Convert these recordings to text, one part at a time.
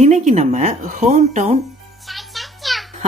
இன்னைக்கு நம்ம home town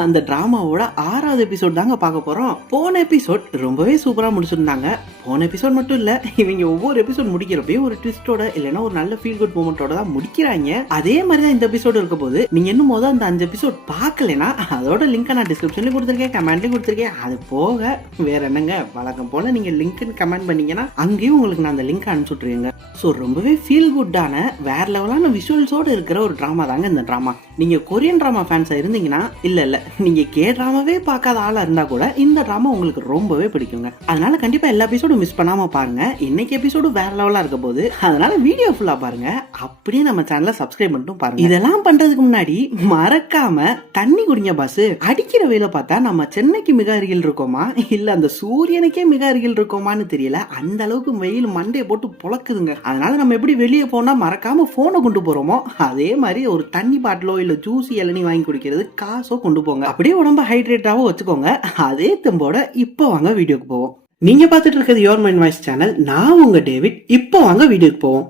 அந்த டிராமாவோட 6வது எபிசோட் தாங்க பார்க்க போறோம். போன எபிசோட் ரொம்பவே சூப்பரா முடிச்சிருந்தாங்க. போன எபிசோட் மட்டும் இல்ல, இவங்க ஒவ்வொரு எபிசோட் முடிக்கிறப்பயும் ஒரு ட்விஸ்டோட இல்லைன்னா ஒரு நல்ல ஃபீல் குட் மூமெண்டோட தான் முடிக்கிறாங்க. அதே மாதிரி தான் இந்த எபிசோட் இருக்க போது. நீங்க இன்னும் அந்த 5 எபிசோட் பார்க்கலனா அதோட லிங்க் நான் டிஸ்கிரிப்ஷன்ல கொடுத்துருக்கேன், கமெண்ட்லயும் கொடுத்துருக்கேன். அது போக வேற என்னங்க, வழக்கம் போல நீங்க லிங்க் கமெண்ட் பண்ணீங்கன்னா அங்கேயும் உங்களுக்கு நான் அந்த லிங்க் அனுப்பிச்சுட்ருங்க. ஸோ ரொம்பவே ஃபீல் குட்டான வேற லெவலான விஷுவல்ஸோட இருக்கிற ஒரு டிராமா தாங்க இந்த டிராமா. நீங்க கொரியன் டிராமா ஃபேன்ஸா இருந்தீங்கன்னா இல்ல நீங்க கே டிராமாவே பார்க்காத ஆளா இருந்தா கூட இந்த டிராமா உங்களுக்கு ரொம்பவே பிடிக்குங்க. அதனால கண்டிப்பா எல்லா எபிசோடும் மிஸ் பண்ணாம பாருங்க. இன்னைக்கு எபிசோடு வேற லெவலா இருக்க போது, அதனால வீடியோ ஃபுல்லா பாருங்க. அப்படியே நம்ம சேனலை சப்ஸ்கிரைப் பண்ணிட்டு பாருங்க. இதெல்லாம் பண்றதுக்கு முன்னாடி மறக்காம தண்ணி குடிங்க பாஸ். அடிக்கிற வேலை பார்த்தா நம்ம சென்னைக்கு மிக அருகில் இருக்கோமா இல்ல அந்த சூரியனுக்கே மிக அருகில் இருக்கோமான்னு தெரியல. அந்த அளவுக்கு வெயில் மண்டையை போட்டு பொழக்குதுங்க. அதனால நம்ம எப்படி வெளியே போனா மறக்காம போனை கொண்டு போறோமோ அதே மாதிரி ஒரு தண்ணி பாட்டிலோ இல்ல ஜூஸ் இளநீ வாங்கி குடிக்கிறது காசோ கொண்டு போங்க. அப்படியே உடம்ப ஹைட்ரேட்டாவும் வச்சுக்கோங்க. அதே தெம்போட இப்போ வாங்க வீடியோக்கு போவோம். நீங்க பாத்துட்டு இருக்கிறது யுவர் மைண்ட் வாய்ஸ் சேனல். நான் உங்க டேவிட். இப்போ வாங்க வீடியோக்கு போவோம்.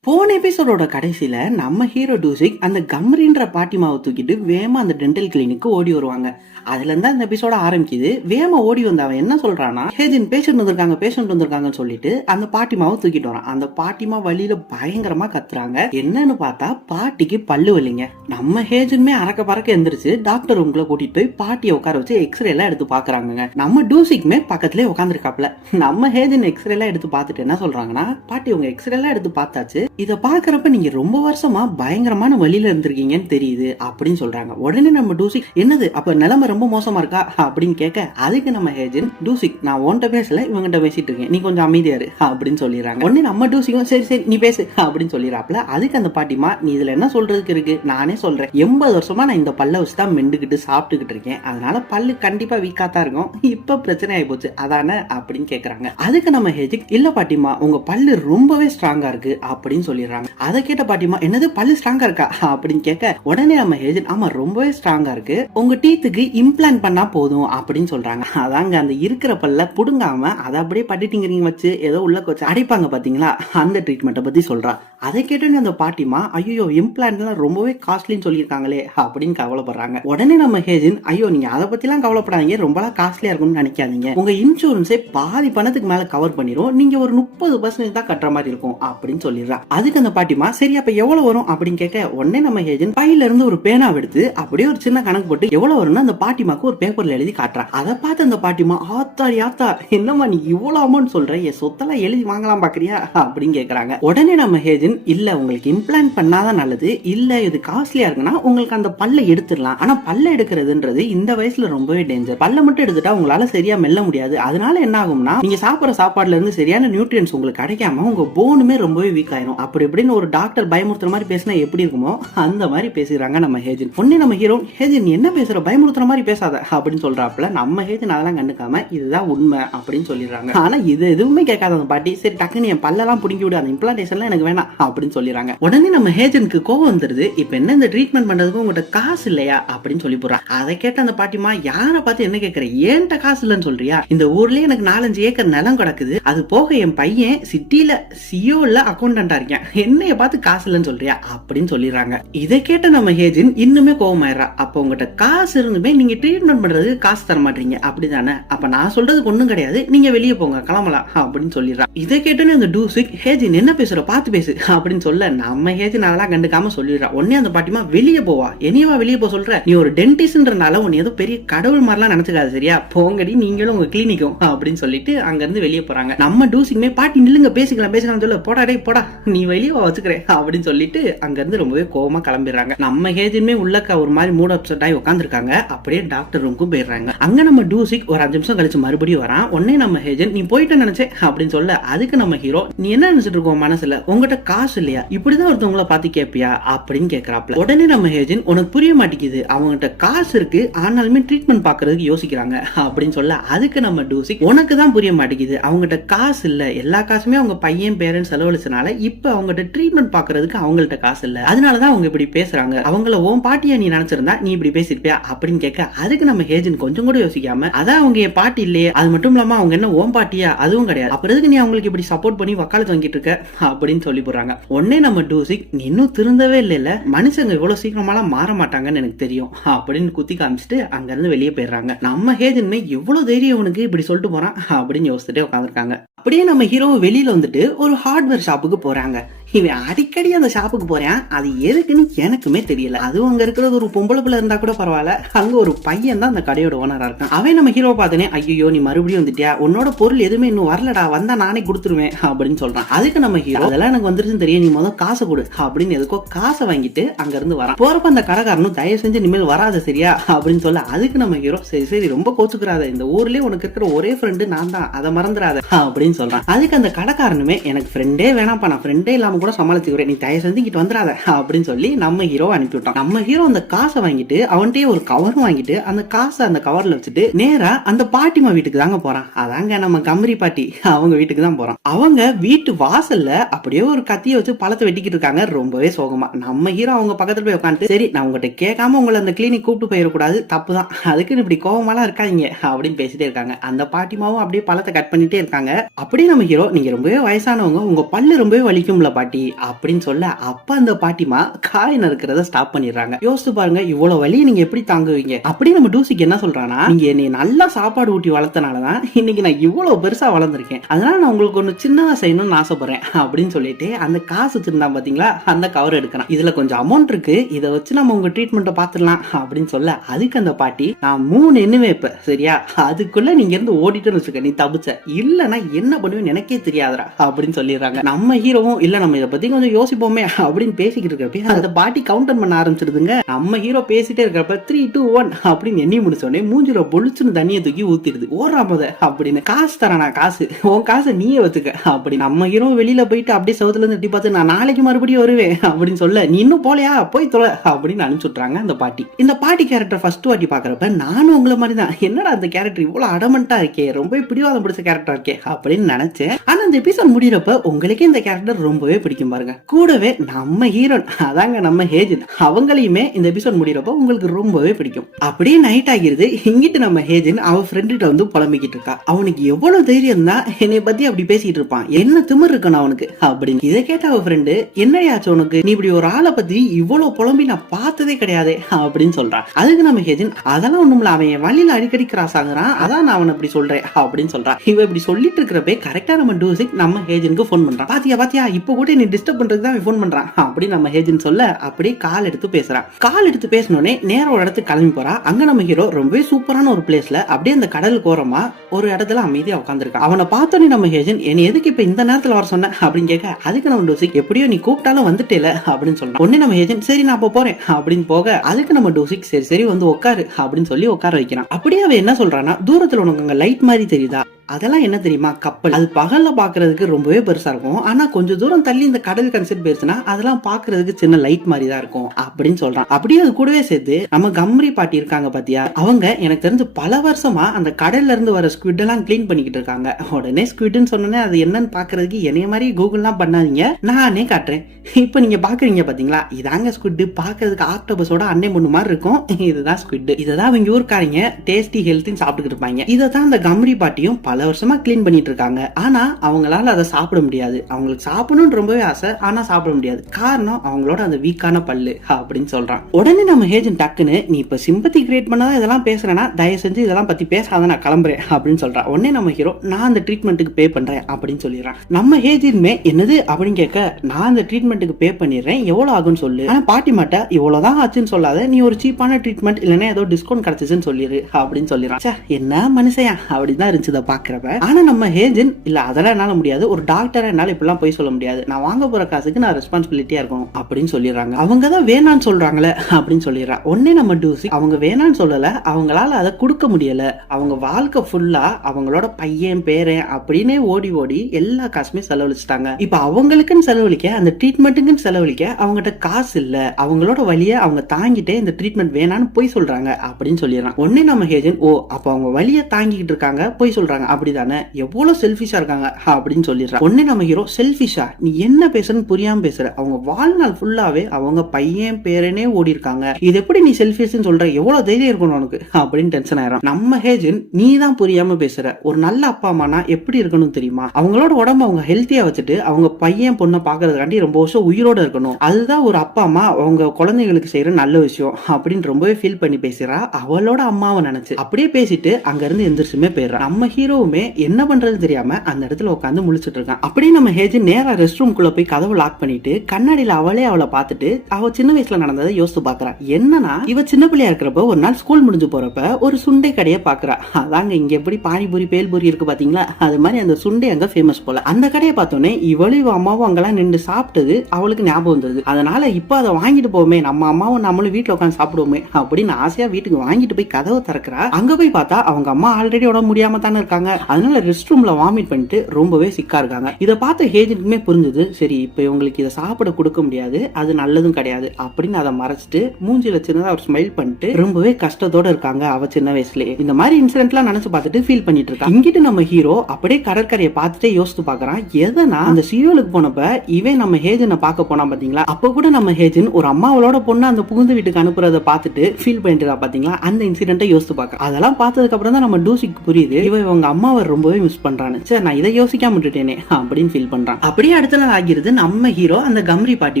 போன எபிசோடோட கடைசியில நம்ம ஹீரோ டூசிக் அந்த கம்ரின்ற பாட்டிமாவை தூக்கிட்டு வேமா அந்த டென்டல் கிளினிக்கு ஓடி வருவாங்க. அதுல இருந்தா இந்த எபிசோட ஆரம்பிக்குது. வேமா ஓடி வந்து அவன் என்ன சொல்றான்னா, ஹேஜின் பேஷண்ட் வந்திருக்காங்கன்னு சொல்லிட்டு அந்த பாட்டிமாவை தூக்கிட்டு வரான். அந்த பாட்டிமா வழியில பயங்கரமா கத்துறாங்க. என்னன்னு பார்த்தா பாட்டிக்கு பல்லு வலிங்க. நம்ம ஹேஜின்மே அறக்க பறக்க எந்திரிச்சு டாக்டர் ரூம்குள்ள கூட்டிட்டு போய் பாட்டியை உட்கார வச்சு எக்ஸ்ரே எல்லாம் எடுத்து பாக்குறாங்க. நம்ம டூசிக்குமே பக்கத்துலயே உட்காந்துருக்காப்ல. நம்ம ஹேஜின் எக்ஸ்ரே எல்லாம் எடுத்து பார்த்துட்டு என்ன சொல்றாங்கன்னா, பாட்டி உங்க எக்ஸ்ரே எல்லாம் எடுத்து பார்த்தாச்சு, இத பாக்குறப்ப நீங்க ரொம்ப வருஷமா பயங்கரமான வழியில இருந்திருக்கீங்கன்னு தெரியுது அப்படின்னு சொல்றாங்க. உடனே நம்ம டூசிக் என்னது அப்ப நிலைமை ரொம்ப மோசமா இருக்கா அப்படின்னு கேட்க, அதுக்கு நம்ம ஹேஜன் டூசிக் நான் உன்கிட்ட பேசல இவங்கிட்ட பேசிட்டு இருக்கேன், நீ கொஞ்சம் அமைதியாரு அப்படின்னு சொல்லிடுறாங்க. உடனே நம்ம டூசிக்கும் சரி சரி நீ பேசு அப்படின்னு சொல்லிடுறாப்ல. அதுக்கு அந்த பாட்டிமா, நீ இதுல என்ன சொல்றதுக்கு இருக்கு, நானே சொல்றேன் 80 வருஷமா நான் இந்த பல்ல வச்சு தான் மெண்டுகிட்டு சாப்பிட்டுக்கிட்டு இருக்கேன், அதனால பல்லு கண்டிப்பா வீக்கா தான் இருக்கும், இப்ப பிரச்சனை ஆகி போச்சு அதானே அப்படின்னு கேக்குறாங்க. அதுக்கு நம்ம ஹேஜிக், இல்ல பாட்டிமா உங்க பல்லு ரொம்பவே ஸ்ட்ராங்கா இருக்கு அப்படின்னு சொல்லிடுறாங்க. அதை கேட்ட பாட்டிமா, என்னது பல்லு ஸ்ட்ராங்கா இருக்கா அப்படின்னு கேட்க, உடனே நம்ம ஹேஜன், ஆமா ரொம்பவே ஸ்ட்ராங்கா இருக்கு, உங்க டீத்துக்கு இம்ப்ளான்ட் பண்ணா போதும் அப்படின்னு சொல்றாங்க. அதாங்க அந்த இருக்கிற பல்ல புடுங்காம அதை அப்படியே பட்டிட்டிங்க வச்சு ஏதோ உள்ள வச்சு அடைப்பாங்க பாத்தீங்களா, அந்த ட்ரீட்மெண்ட்டை பத்தி சொல்றா. அதை கேட்டோன்னு அந்த பாட்டிமா, ஐயோ இம்ப்ளான்ட்லாம் ரொம்பவே காஸ்ட்லின்னு சொல்லியிருக்காங்களே அப்படின்னு கவலைப்படுறாங்க. உடனே நம்ம ஹேஜன், ஐயோ நீங்க அதை பத்தி எல்லாம் கவலைப்படாதீங்க, ரொம்பலாம் காஸ்ட்லியா இருக்கும்னு நினைக்காதீங்க, உங்க இன்சூரன்ஸே பாதி பணத்துக்கு மேல கவர் பண்ணிரும், நீங்க ஒரு 30% தான் கட்டுற மாதிரி இருக்கும் அப்படின்னு சொல்லிடுறா. அதுக்கு அந்த பாட்டிமா, சரி அப்ப எவ்வளவு வரும் அப்படின்னு கேட்க, உடனே நம்ம ஹேஜன் பையில இருந்து ஒரு பேனா எடுத்து அப்படியே ஒரு சின்ன கணக்கு போட்டு எவ்வளவு வரும்னு அந்த பாட்டிமாக்கு ஒரு பேப்பர்ல எழுதி காட்டுறா. அதை பார்த்து அந்த பாட்டிமா, ஆத்தாடி ஆத்தா என்னமா நீ இவ்வளவு அமௌண்ட் சொல்ற, என் சொத்தெல்லாம் எழுதி வாங்கலாம் பாக்குறியா அப்படின்னு கேக்குறாங்க. உடனே நம்ம ஹேஜன், இல்ல உங்களுக்கு இம்ப்ளான்ட் பண்ணாதான் நல்லது, இல்ல இது காஸ்ட்லியா இருக்குன்னா உங்களுக்கு அந்த பல்ல எடுத்துடலாம், ஆனா பல்ல எடுக்கிறதுன்றது இந்த வயசுல ரொம்பவே டேஞ்சர், பல்ல மட்டும் எடுத்துட்டா உங்களால சரியா மெல்ல முடியாது, அதனால என்ன ஆகும்னா நீங்க சாப்பிடுற சாப்பாடுல இருந்து சரியான நியூட்ரியன்ஸ் உங்களுக்கு கிடைக்காம உங்க போனுமே ரொம்பவே வீக் ஆயிரும், அப்படி இப்படின்னு ஒரு டாக்டர் பயமுறுத்துற மாதிரி பேசினா எப்படி இருக்குமோ அந்த மாதிரி பேசுறாங்க நம்ம ஹேஜன். உடனே நம்ம ஹீரோ, ஹேஜன் என்ன பேசுற, பயமுறுத்துற மாதிரி பேசாத அப்படின்னு சொல்றாப்ல. நம்ம ஹேஜன் அதெல்லாம் கண்டுக்காம இதுதான் உண்மை அப்படின்னு சொல்லிடுறாங்க. ஆனா இது எதுவுமே கேட்காத அந்த பாட்டி, சரி டக்குன்னு என் பல்லெல்லாம் புடுங்கி விடு, அந்த இம்ப்ளான்டேஷன்லாம் எனக்கு வேணாம் அப்படின்னு சொல்லிடுறாங்க. உடனே நம்ம ஹேஜனுக்கு கோவம் வந்துருது. இப்ப என்ன இந்த ட்ரீட்மெண்ட் பண்றதுக்கு உங்கள்கிட்ட காசு இல்லையா அப்படின்னு சொல்லி போறா. அதை கேட்ட அந்த பாட்டிமா, யாரை பார்த்து என்ன கேட்கற, ஏன்ட்ட காசு இல்லைன்னு சொல்றியா, இந்த ஊர்லயே எனக்கு 4-5 ஏக்கர் நிலம் கிடக்குது, அது போக என் பையன் சிட்டில சியோல அக்கௌண்டன்டா இருக்கேன், என்னைய பார்த்து காசு இல்லைன்னு சொல்றியா அப்படின்னு சொல்லிடுறாங்க. இதை கேட்ட நம்ம ஹேஜன் இன்னுமே கோவமாயிரா. அப்ப உங்ககிட்ட காசு இருந்துமே நீங்க ட்ரீட்மெண்ட் பண்றதுக்கு காசு தர மாட்டீங்க அப்படிதானே, அப்ப நான் சொல்றதுக்கு ஒண்ணும் கிடையாது, நீங்க வெளியே போங்க கிளம்பலாம் அப்படின்னு சொல்லிடுறா. இதை கேட்டோன்னு அந்த டூசிக், ஹேஜன் என்ன பேசுற பார்த்து பேசு அப்படின்னு சொல்ல, நம்ம ஹேஜன் அதெல்லாம் கண்டுக்காம சொல்லிடுறா. உடனே அந்த பாட்டிமா, வெளியே போவா, என்னையவா வெளியே போக சொல்ற, நீ ஒரு டென்டிஸ்ட்ன்றனால உன்னை ஏதோ பெரிய கடவுள் மாதிரிலாம் நினைச்சுக்காது சரியா, போங்கடி நீங்களும் உங்க கிளினிக்கும் அப்படின்னு சொல்லிட்டு அங்க இருந்து வெளியே போறாங்க. நம்ம டூசிக்குமே, பாட்டி நில்லுங்க பேசிக்கலாம் சொல்ல, போடா டே போடா நீ வெளியே வச்சுக்கிறேன் அப்படின்னு சொல்லிட்டு அங்க இருந்து ரொம்பவே கோவமா கிளம்பிடுறாங்க. நம்ம ஹேஜனுமே உள்ளக்க ஒரு மாதிரி மூட் அப்செட் ஆகி உட்காந்துருக்காங்க. அப்படியே டாக்டர் ரூமுக்கு போயிடுறாங்க. அங்க நம்ம டூசிக் ஒரு 5 நிமிஷம் கழிச்சு மறுபடியும் வரான். உடனே நம்ம ஹேஜன், நீ போயிட்டு நினைச்சேன் அப்படின்னு சொல்ல, அதுக்கு நம்ம ஹீரோ, நீ என்ன நினைச்சிட்டு இருக்கோம் மனசுல, உங்ககிட்ட காசு இல்லையா, இப்படிதான் ஒருத்தவங்கள பார்த்து கேட்பியா அப்படின்னு கேட்கறாப்ல. உடனே நம்ம ஹேஜன், உனக்கு புரிய மாட்டேங்குது, அவங்ககிட்ட காசு இருக்கு ஆனாலுமே ட்ரீட்மெண்ட் பாக்குறதுக்கு யோசிக்கிறாங்க அப்படின்னு சொல்ல, அதுக்கு நம்ம டூசிக், உனக்கு தான் புரிய மாட்டேங்குது, அவங்ககிட்ட காசு இல்ல, எல்லா காசுமே அவங்க பையன் பேரன் செலவழிச்சனால இப்ப அவங்ககிட்ட ட்ரீட்மெண்ட் பாக்குறதுக்கு அவங்கள்ட்ட காசு இல்ல, அதனாலதான் அவங்க இப்படி பேசுறாங்க, அவங்கள உன் பாட்டியா நீ நினைச்சிருந்தா நீ இப்படி பேசிருப்பியா அப்படின்னு கேட்க, அதுக்கு நம்ம ஹேஜன் கொஞ்சம் கூட யோசிக்காம, அதான் அவங்க என் பாட்டி இல்லையே, அது மட்டும் இல்லாம அவங்க என்ன ஓம் பாட்டியா, அதுவும் கிடையாது, அப்புறம் எதுக்கு நீ அவங்களுக்கு இப்படி சப்போர்ட் பண்ணி வக்காலத்து வாங்கிட்டு இருக்க அப்படின்னு சொல்லி போறாங்க. சொல்றாங்க. உடனே நம்ம டூசிக், நீ இன்னும் திருந்தவே இல்ல, மனுஷங்க இவ்வளவு சீக்கிரமாலாம் மாற மாட்டாங்கன்னு எனக்கு தெரியும் அப்படின்னு குத்தி காமிச்சிட்டு அங்க இருந்து வெளியே போயிடுறாங்க. நம்ம ஹேஜன் எவ்வளவு தைரியம் உனக்கு இப்படி சொல்லிட்டு போறான் அப்படின்னு யோசிச்சுட்டே உட்காந்துருக்காங்க. அப்படியே நம்ம ஹீரோ வெளியில வந்துட்டு ஒரு ஹார்ட்வேர் ஷாப்புக்கு போறாங்க. இவன் அடிக்கடி அந்த ஷாப்புக்கு போறான், அது எதுக்குன்னு எனக்குமே தெரியல. அதுவும் அங்க இருக்கிறது ஒரு பொம்பளை பிள்ளை இருந்தா கூட பரவாயில்ல, அங்க ஒரு பையன் தான் அந்த கடையோட ஓனரா இருக்கான். அவன் நம்ம ஹீரோ பார்த்தனே, ஐயோ நீ மறுபடியும் வந்துட்டியா, உன்னோட பொருள் எதுவுமே இன்னும் வரலடா, வந்தா நானே கொடுத்துருவேன் அப்படின்னு சொல்றான். அதுக்கு நம்ம ஹீரோ, அதெல்லாம் எனக்கு வந்துருச்சுன்னு தெரியும், நீ முதல் காசை கொடு அப்படின்னு எதுக்கோ காசை வாங்கிட்டு அங்க இருந்து வரான். போறப்ப அந்த கடைக்காரனும், தயவு செஞ்சு இனிமேல் வராத சரியா அப்படின்னு சொல்ல, அதுக்கு நம்ம ஹீரோ, சரி சரி ரொம்ப கோச்சுக்கிறாத, இந்த ஊர்லயே உனக்கு இருக்கிற ஒரே ஃப்ரெண்டு நான் தான், அதை மறந்துடாத அப்படின்னு சொல்றான். அதுக்கு அந்த கடைக்காரனுமே, எனக்கு ஃப்ரெண்டே வேணாம்ப்பா, நான் ஃப்ரெண்டே இல்லாம கூட சமாளிச்சுக்கிறேன், நீ தயவு செஞ்சு இங்கிட்டு வந்துடாத அப்படின்னு சொல்லி நம்ம ஹீரோ அனுப்பிவிட்டான். நம்ம ஹீரோ அந்த காசை வாங்கிட்டு அவன்கிட்டயே ஒரு கவரும் வாங்கிட்டு அந்த காசை அந்த கவர்ல வச்சுட்டு நேரா அந்த பாட்டிமா வீட்டுக்கு தாங்க போறான். அதாங்க நம்ம கம்பரி பாட்டி, அவங்க வீட்டுக்கு தான் போறான். அவங்க வீட்டு வாசல்ல அப்படியே ஒரு கத்திய வச்சு பழத்தை வெட்டிக்கிட்டு இருக்காங்க, ரொம்பவே சோகமா. நம்ம ஹீரோ அவங்க பக்கத்துல போய் உட்காந்து, சரி நான் உங்ககிட்ட கேட்காம உங்களை அந்த கிளினிக் கூப்பிட்டு போயிடக்கூடாது, தப்புதான், அதுக்கு இப்படி கோவமாலாம் இருக்காங்க அப்படின்னு பேசிட்டே இருக்காங்க. அந்த பாட்டிமாவும் அப்படியே பழத்தை கட் பண்ணிட்டே இருக்காங்க. அப்படியே நம்ம ஹீரோ, நீங்க ரொம்பவே வயசானவங்க, உங்க பல்லு ரொம்பவே வலிக்கும்ல பாட்டி அப்படின்னு சொல்ல, அப்ப அந்த பாட்டிமா காய் நறுக்கிறத ஸ்டாப் பண்ணிடுறாங்க. யோசிச்சு பாருங்க, இவ்வளவு வலி நீங்க எப்படி தாங்குவீங்க? அப்படி நம்ம டூசிக்கு என்ன சொல்றானா, நீங்க என்னை நல்லா சாப்பாடு ஊட்டி வளர்த்தனாலதான் இன்னைக்கு நான் இவ்வளவு பெருசா வளர்ந்துருக்கேன், அதனால நான் உங்களுக்கு ஒண்ணு சின்னதா செய்யணும்னு ஆசைப்படுறேன் அப்படின்னு சொல்லிட்டு அந்த காசு வச்சிருந்தா பாத்தீங்களா, அந்த கவர் எடுக்கிறான். இதுல கொஞ்சம் அமௌண்ட் இருக்கு, இதை வச்சு நம்ம உங்க ட்ரீட்மெண்ட்டை பாத்துடலாம் அப்படின்னு சொல்ல, அதுக்கு அந்த பாட்டி, நான் 3 எண்ணுவே இப்ப சரியா, அதுக்குள்ள நீங்க இருந்து ஓடிட்டுன்னு வச்சுக்க, நீ தப்பிச்ச, இல்லன்னா என்ன பண்ணுவேன்னு எனக்கே தெரியாதரா அப்படின்னு சொல்லிடுறாங்க. நம்ம ஹீரோவும், இல்ல நம்ம இதை பத்தி கொஞ்சம் யோசிப்போமே அப்படின்னு பேசிக்கிட்டு இருக்கப்ப அந்த பாட்டி கவுண்டர் பண்ண ஆரம்பிச்சிருதுங்க. நம்ம ஹீரோ பேசிட்டே இருக்கிறப்ப 3, 2, 1 அப்படின்னு எண்ணி முடிச்சோடனே மூஞ்சில பொழிச்சுன்னு தண்ணியை தூக்கி ஊத்திடுது. ஓடுறா போத அப்படின்னு, காசு தரானா, காசு உன் காசை நீயே வச்சுக்க அப்படி. நம்ம ஹீரோ வெளியில போயிட்டு அப்படியே சவுத்துல இருந்து எட்டி பார்த்து, நான் நாளைக்கு மறுபடியும் வருவேன் அப்படின்னு சொல்ல, நீ இன்னும் போலையா, போய் தொலை அப்படின்னு அனுப்பிச்சுட்றாங்க அந்த பாட்டி. இந்த பாட்டி கேரக்டர் ஃபர்ஸ்ட் வாட்டி பாக்குறப்ப நானும் உங்களை மாதிரி தான், என்னடா அந்த கேரக்டர் இவ்வளவு அடமண்டா இருக்கே, ரொம்ப பிடிவாதம் பிடிச்ச கேரக்டர் இருக்கே அப்படின்னு நினைச்சேன். ஆனா இந்த எபிசோட் முடியறப்ப உங்களுக்கே இந்த கேரக்டர் ரொம்பவே பிடிக்கும் பாருங்க. கூடவே நம்ம ஹீரோ, அதாங்க நம்ம ஹேஜன், அவங்களையுமே இந்த எபிசோட் முடியறப்ப உங்களுக்கு ரொம்பவே பிடிக்கும். அப்படியே நைட் ஆகிருது. இங்கிட்டு நம்ம ஹேஜன் அவ ஃப்ரெண்ட்கிட்ட வந்து புலம்பிக்கிட்டு இருக்கா. அவனுக்கு எவ்வளவு தைரியம் தான் என்னை பத்தி அப்படி பேசிட்டு இருப்பான், என்ன திமிர் இருக்கணும் அவனுக்கு அப்படின்னு. இதை கேட்ட அவ ஃப்ரெண்டு, என்னையாச்சு உனக்கு, நீ இப்படி ஒரு ஆளை பத்தி இவ்வளவு புலம்பி நான் பார்த்ததே கிடையாது அப்படின்னு சொல்றான். அதுக்கு நம்ம ஹேஜன், அதெல்லாம் ஒண்ணுமில்ல, அவன் என் வழியில அடிக்கடி கிராஸ் ஆகுறான், அதான் நான் அவன் அப்படி சொல்றேன் அப்படின்னு சொல்றான். இவ இப்படி சொல்லிட்டு இருக்கிறப்ப கரெக்டா நம்ம டூசிக் நம்ம ஹேஜனுக்கு போன் பண்றான். பாத்தியா பாத்தியா, இப்ப கூட நீ டிஸ்டர்ப் பண்றதுக்கு தான் போன் பண்றான் அப்படி நம்ம ஹேஜன் சொல்ல, அப்படியே கால் எடுத்து பேசுறான். கால் எடுத்து பேசினோடனே நேரம் ஒரு இடத்துக்கு கிளம்பி போறா. அங்க நம்ம ஹீரோ ரொம்பவே சூப்பரான ஒரு பிளேஸ்ல அப்படியே அந்த கடலுக்கு ஓரமா ஒரு இடத்துல அமைதியா உட்காந்துருக்கான். அவனை பார்த்தோன்னே நம்ம ஹேஜன், என்னை எதுக்கு இப்ப இந்த நேரத்துல வர சொன்ன அப்படின்னு கேட்க, அதுக்கு நம்ம டூசிக், எப்படியோ நீ கூப்பிட்டாலும் வந்துட்டேல அப்படின்னு சொல்றான். உடனே நம்ம ஹேஜன், சரி நான் அப்ப போறேன் அப்படின்னு போக, அதுக்கு நம்ம டூசிக், சரி சரி வந்து உட்காரு அப்படின்னு சொல்லி உட்கார வைக்கிறான். அப்படியே அவன் என்ன சொல்றான்னா, தூரத்துல உனக்கு அங்க லைட் மாதிரி தெரியுதா, அதெல்லாம் என்ன தெரியுமா, கப்பல், அது பகல்ல பாக்குறதுக்கு ரொம்பவே பெருசா இருக்கும், ஆனா கொஞ்சம் தூரம் தள்ளி இந்த கடல் கன்செப்ட் போயிருச்சுன்னா அதெல்லாம் பாக்குறதுக்கு சின்ன லைட் மாதிரி தான் இருக்கும் அப்படின்னு சொல்றான். அப்படியே அது கூடவே சேர்த்து நம்ம கம்ரி பாட்டி இருக்காங்க பாத்தியா, அவங்க எனக்கு தெரிஞ்சு பல வருஷமா அந்த கடல்ல இருந்து வர ஸ்குவிட் எல்லாம் கிளீன் பண்ணிக்கிட்டு இருக்காங்க. உடனே ஸ்குவிட்னு சொன்னோன்னே அது என்னன்னு பாக்குறதுக்கு என்னைய மாதிரி கூகுள்லாம் பண்ணாதீங்க, நானே காட்டுறேன். இப்ப நீங்க பாக்குறீங்க பாத்தீங்களா, இதாங்க ஸ்குவிட், பாக்குறதுக்கு ஆக்டோபஸோட அன்னை பொண்ணு மாதிரி இருக்கும், இதுதான் ஸ்குவிட். இததான் அவங்க ஊர்க்காரங்க டேஸ்டி ஹெல்த்தின்னு சாப்பிட்டுக்கிட்டு இருப்பாங்க. இதைதான் அந்த கம்ரி பாட்டியும் பல வருஷமா கிளீன் பண்ணிட்டு இருக்காங்க. ஆனா அவங்களால அதை சாப்பிட முடியாது, அவங்களுக்கு சாப்பிடணும்னு ரொம்பவே ஆசை, ஆனா சாப்பிட முடியாது, காரணம் அவங்களோட அந்த வீக்கான பல்லு அப்படின்னு சொல்றான். உடனே நம்ம ஹேஜன் டக்குன்னு, நீ இப்ப சிம்பத்தி கிரியேட் பண்ணதான் இதெல்லாம் பேசுறேன்னா தயவு செஞ்சு இதெல்லாம் பத்தி பேசாத, நான் கிளம்புறேன் அப்படின்னு சொல்றான். உடனே நம்ம ஹீரோ, நான் அந்த ட்ரீட்மெண்ட்டுக்கு பே பண்றேன் அப்படின்னு சொல்லிடுறான். நம்ம ஹேஜனுமே என்னது அப்படின்னு கேட்க, நான் அந்த ட்ரீட்மெண்ட்டுக்கு பே பண்ணிடுறேன், எவ்வளவு ஆகும்னு சொல்லு, ஆனா பாட்டி மாட்ட இவ்வளவுதான் ஆச்சுன்னு சொல்லாத, நீ ஒரு சீப்பான ட்ரீட்மெண்ட் இல்லைன்னா ஏதோ டிஸ்கவுண்ட் கிடைச்சிச்சுன்னு சொல்லிடு அப்படின்னு சொல்லிடுறான். என்ன மனுஷன் அப்படிதான் இருந்துச்சு பாக்குறப்ப. ஆனா நம்ம ஹேஜன், இல்ல அதெல்லாம் என்னால முடியாது, ஒரு டாக்டரா என்னால இப்பெல்லாம் போய் சொல்ல முடியாது, நான் வாங்க போற காசுக்கு நான் ரெஸ்பான்சிபிலிட்டியா இருக்கணும் அப்படின்னு சொல்லிடுறாங்க. அவங்க தான் வேணான்னு சொல்றாங்களே அப்படின்னு சொல்லிடுறான். உடனே நம்ம டூசி, அவங்க வேணான்னு சொல்லல, அவங்களால அதை கொடுக்க முடியல, அவங்க வாழ்க்கை ஃபுல்லா அவங்களோட பையன் பேரன் அப்படின்னு ஓடி ஓடி எல்லா காசுமே செலவழிச்சிட்டாங்க. இப்ப அவங்களுக்குன்னு செலவழிக்க, அந்த ட்ரீட்மெண்ட்டுக்குன்னு செலவழிக்க அவங்ககிட்ட காசு இல்ல, அவங்களோட வழிய அவங்க தாங்கிட்டே இந்த ட்ரீட்மெண்ட் வேணான்னு போய் சொல்றாங்க அப்படின்னு சொல்லிடுறான். உடனே நம்ம ஹேஜன், ஓ அப்ப அவங்க வழிய தாங்கிட்டு இருக்காங்க, போய் சொல்றாங்க அப்படிதானே, எவ்வளவு செல்ஃபிஷா இருக்காங்க அப்படின்னு சொல்லிடுறா. உடனே நம்ம ஹீரோ, செல்ஃபிஷா, நீ என்ன பேசுறன்னு புரியாம பேசுற, அவங்க வாழ்நாள் ஃபுல்லாவே அவங்க பையன் பேரனே ஓடி இருக்காங்க, இது எப்படி நீ செல்ஃபிஷ்னு சொல்ற, எவ்வளவு தைரியம் இருக்கணும் உனக்கு அப்படின்னு டென்ஷன் ஆயிரும். நம்ம ஹேஜன், நீ தான் புரியாம பேசுற, ஒரு நல்ல அப்பா அம்மானா எப்படி இருக்கணும் தெரியுமா, அவங்களோட உடம்பு அவங்க ஹெல்த்தியா வச்சுட்டு அவங்க பையன் பொண்ணை பாக்குறதுக்காண்டி ரொம்ப வருஷம் உயிரோட இருக்கணும், அதுதான் ஒரு அப்பா அம்மா அவங்க குழந்தைகளுக்கு செய்யற நல்ல விஷயம் அப்படின்னு ரொம்பவே ஃபீல் பண்ணி பேசுறா அவளோட அம்மாவை நினைச்சு. அப்படியே பேசிட்டு அங்க இருந்து எந்திரிச்சுமே போயிடுறா. நம்ம ஹீரோவுமே என்ன பண்றது தெரியாம அந்த இடத்துல உட்காந்து முழிச்சிட்டு இருக்கான். அப்படியே நம்ம ஹேஜன் நேரா ரெஸ்ட் ரூம் குள்ள போய் கதவு லாக் பண்ணிட்டு கண்ணாடியில அவளை பார்த்துட்டு அவ சின்ன வயசுல நடந்ததை யோசித்து பாக்குறா. என்னன்னா, இவ சின்ன பிள்ளையா இருக்கிறப்ப ஒரு நாள் ஸ்கூல் முடிஞ்சு போறப்ப ஒரு சுண்டை கடையை பாக்குறா. அதாங்க இங்க எப்படி பானிபூரி பேல்பூரி இருக்கு பாத்தீங்களா, அது மாதிரி அந்த சுண்டை அங்க ஃபேமஸ் போல. அந்த கடையை பார்த்தோன்னே இவளும் இவ அம்மாவும் அங்கெல்லாம் நின்று சாப்பிட்டது அவளுக்கு ஞாபகம் வந்தது. அதனால இப்ப அதை வாங்கிட்டு போவோமே, நம்ம அம்மாவும் நம்மளும் வீட்டுல உட்காந்து சாப்பிடுவோமே அப்படின்னு ஆசையா வீட்டுக்கு வாங்கிட்டு போய் கதவை திறக்கிறா. அங்க போய் பார்த்தா அவங்க அம்மா ஆல்ரெடி உடம்பு முடியாம தானே இருக்காங்க. அதனால ரெஸ்ட் ரூம்ல வாமிட் பண்ணிட்டு ரொம்பவே சிக்கா இருக்காங்க. இதை பார்த்த ஹேஜனுக்குமே புரிஞ்சது, சரி இப்ப இவங்களுக்கு இதை சாப்பிட கொடுக்க முடியாது, அது நல்லதும் கிடையாது அப்படின்னு அதை மறைச்சிட்டு மூஞ்சில சின்னதா ஒரு ஸ்மைல் பண்ணிட்டு ரொம்பவே கஷ்டத்தோட இருக்காங்க அவ சின்ன வயசுலயே. இந்த மாதிரி இன்சிடென்ட் எல்லாம் நினைச்சு பார்த்துட்டு ஃபீல் பண்ணிட்டு இருக்கா. இங்கிட்டு நம்ம ஹீரோ அப்படியே கடற்கரையை பார்த்துட்டே யோசித்து பாக்குறான். எதனா அந்த சியோலுக்கு போனப்ப இவன் நம்ம ஹேஜனை பார்க்க போனா பாத்தீங்களா, அப்ப கூட நம்ம ஹேஜன் ஒரு அம்மாவளோட பொண்ணு அந்த புகுந்து வீட்டுக்கு அனுப்புறத பார்த்துட்டு ஃபீல் பண்ணிட்டு பாத்தீங்களா, அந்த இன்சிடென்ட்டை யோசித்து பாக்க. அதெல்லாம் பார்த்ததுக்கு அப்புறம் தான் நம்ம டூசிக்கு புரியுது இவங்க அம்மாவை ரொம்பவே மிஸ் பண்றான்னு. சரி நான் இதை யோசிக்காம விட்டுட்டேனே அப்படின்னு ஃபீல் பண்றான். அப்படியே அடுத்த நாள் ஆகிறது நம்ம ஹீரோ அந்த கம்ரி பாட்டி